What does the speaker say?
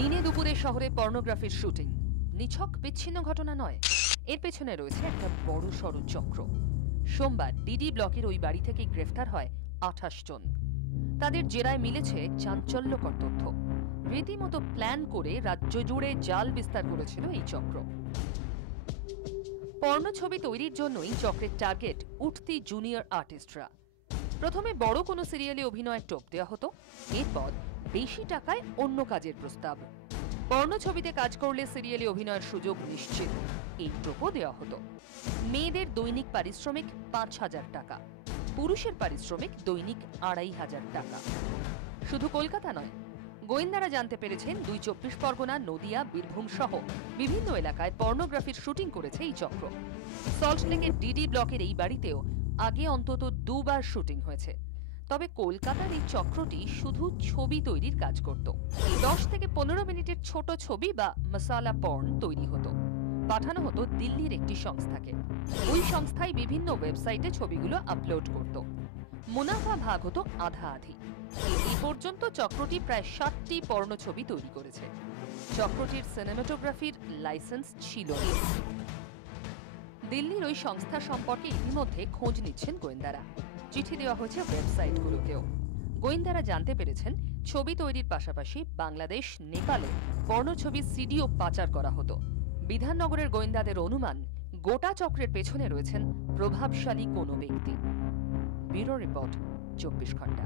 দিনে দুপুরে শহরে পর্নোগ্রাফির শুটিং নিছক বিচ্ছিন্ন ঘটনা নয়, এর পেছনে রয়েছে একটা বড়সড় চক্র। সোমবার ডিডি ব্লকের ওই বাড়ি থেকে গ্রেফতার হয় 28 জন। তাদের জেরায় মিলেছে চাঞ্চল্যকর তথ্য। রীতিমতো প্ল্যান করে রাজ্য জুড়ে জাল বিস্তার করেছিল এই চক্র। পর্ণ ছবি তৈরির জন্যই চক্রের টার্গেট উঠতি জুনিয়র আর্টিস্টরা। প্রথমে বড় কোনো সিরিয়ালে অভিনয়ের টোপ দেওয়া হতো, এরপর বেশি টাকায় অন্য কাজের প্রস্তাব। পর্ণ ছবিতে কাজ করলে সিরিয়ালে অভিনয়ের সুযোগ নিশ্চিত, এই টোপও দেওয়া হতো। মেয়েদের দৈনিক পারিশ্রমিক 5,000 টাকা, পুরুষের পারিশ্রমিক দৈনিক 2,500 টাকা। শুধু কলকাতা নয়, গোয়েন্দারা জানতে পেরেছেন 24 পরগনা, নদিয়া, বীরভূম সহ বিভিন্ন এলাকায় পর্নোগ্রাফির শুটিং করেছে এই চক্র। সল্টলেকের ডিডি ব্লকের এই বাড়িতেও আগে অন্তত 2 বার শুটিং হয়েছে। তবে কলকাতার এই চক্রটি শুধু ছবি তৈরির কাজ করত। 10 থেকে 15 মিনিটের ছোট ছবি বা মশালা পর্ন তৈরি হতো, পাঠানো হতো দিল্লির একটি সংস্থাকে। ওই সংস্থায় বিভিন্ন ওয়েবসাইটে ছবিগুলো আপলোড করত। মুনাফা ভাগ হতো আধা আধি। এই পর্যন্ত চক্রটি প্রায় 60টি পর্ণ ছবি তৈরি করেছে। চক্রটির সিনেমাটোগ্রাফির লাইসেন্স ছিল না। দিল্লির ওই সংস্থা সম্পর্কে ইতিমধ্যে খোঁজ নিচ্ছেন গোয়েন্দারা। চিঠি দেওয়া হয়েছে ওয়েবসাইটগুলোকেও। গোয়েন্দারা জানতে পেরেছেন ছবি তৈরির পাশাপাশি বাংলাদেশ, নেপালে পর্ণ ছবির সিডিও পাচার করা হতো। বিধাননগরের গোয়েন্দাদের অনুমান, গোটা চক্রের পেছনে রয়েছেন প্রভাবশালী কোনো ব্যক্তি। ব্যুরো রিপোর্ট, 24 ঘন্টা।